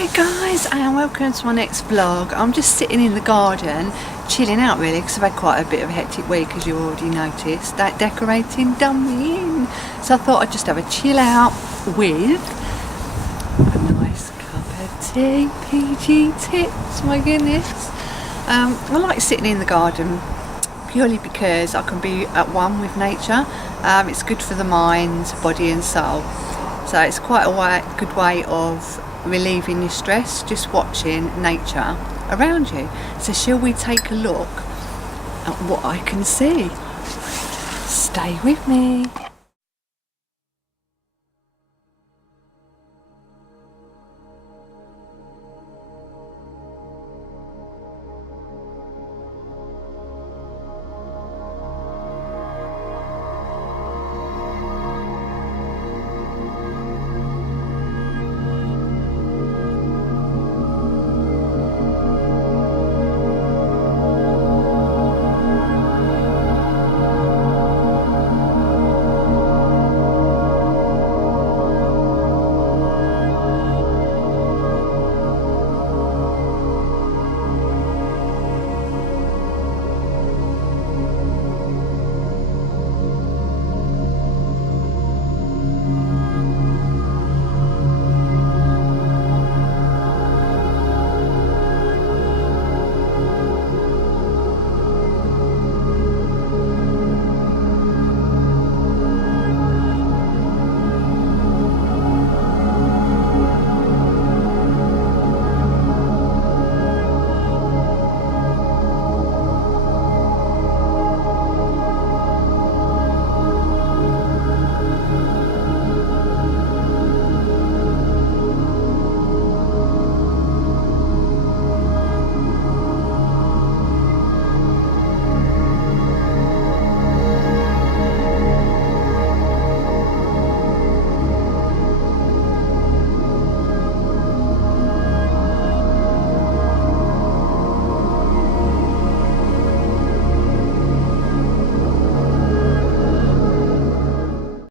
Hi guys, and welcome to my next vlog. I'm just sitting in the garden chilling out really, because I've had quite a bit of a hectic week, as you already noticed. That decorating done me in, so I thought I'd just have a chill out with a nice cup of tea. PG tips, my goodness. I like sitting in the garden purely because I can be at one with nature. It's good for the mind, body and soul, so it's quite a good way of relieving your stress, just watching nature around you. So shall we take a look at what I can see? Stay with me.